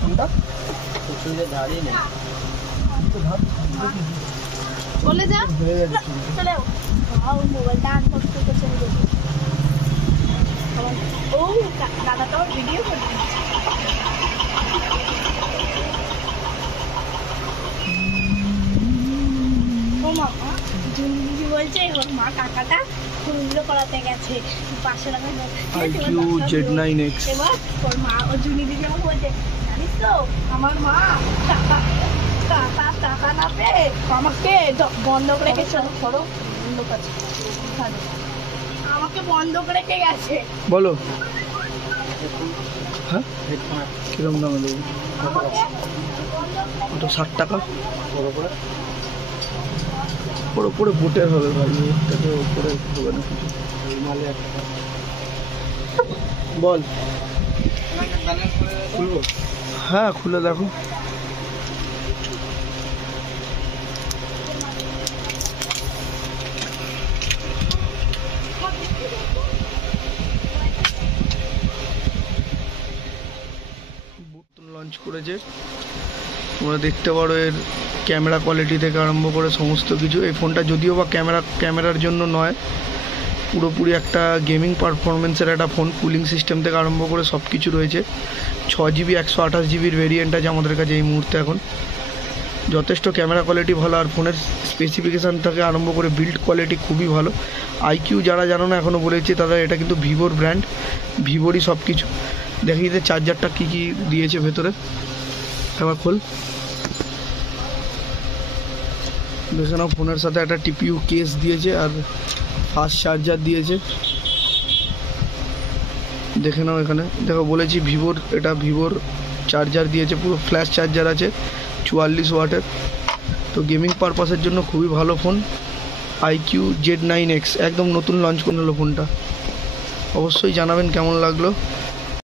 ফোনটা দাঁড়িয়ে নেই বলে যা চলে মোবাইলটা আনবক্স করতে ও দাদা তো ভিডিও করছে ও মামা জুনি বলছে ওর মা টাকাটা কুড়িগুলো করাতে গেছে 500 টাকা IQ Z9X এবার ওর মা ও জুনি দিদি আমাকে বলছে জানিস তো আমার মা টাকা টাকা টাকা না পেয়ে আমাকে বন্ধক রেখেছে করো বন্ধক আছে আমাকে বন্ধক রেখে গেছে বলো হ্যাঁ কিরম দাম দেবো ওটা 60 টাকা ওর উপরে বুটের হবে ভাই এটাকে উপরে হবে না কিছু বল খুলবো হ্যাঁ খুলে দেখো লঞ্চ করেছে তোমরা দেখতে পারো এর ক্যামেরা কোয়ালিটি থেকে আরম্ভ করে সমস্ত কিছু এই ফোনটা যদিও বা ক্যামেরার জন্য নয় পুরোপুরি একটা গেমিং পারফরমেন্সের একটা ফোন কুলিং সিস্টেম থেকে আরম্ভ করে সব কিছু রয়েছে 6GB 128GBর ভেরিয়েন্ট আছে আমাদের কাছে এই মুহূর্তে এখন যথেষ্ট ক্যামেরা কোয়ালিটি ভালো আর ফোনের স্পেসিফিকেশান থেকে আরম্ভ করে বিল্ড কোয়ালিটি খুবই ভালো IQ যারা জানো না এখনও বলেছি তারা এটা কিন্তু ভিভোর ব্র্যান্ড ভিভোরই সব কিছু দেখিয়ে দিতে চার্জারটা কী কী দিয়েছে ভেতরে এবার খোল দেখে নাও ফোনের সাথে একটা TPU কেস দিয়েছে আর ফাস্ট চার্জার দিয়েছে দেখে নাও এখানে দেখো বলেছি ভিভোর এটা ভিভোর চার্জার দিয়েছে পুরো ফ্ল্যাশ চার্জার আছে 44 ওয়াটের তো গেমিং পারপাসের জন্য খুবই ভালো ফোন IQ Z9X একদম নতুন লঞ্চ করলো ফোনটা অবশ্যই জানাবেন কেমন লাগলো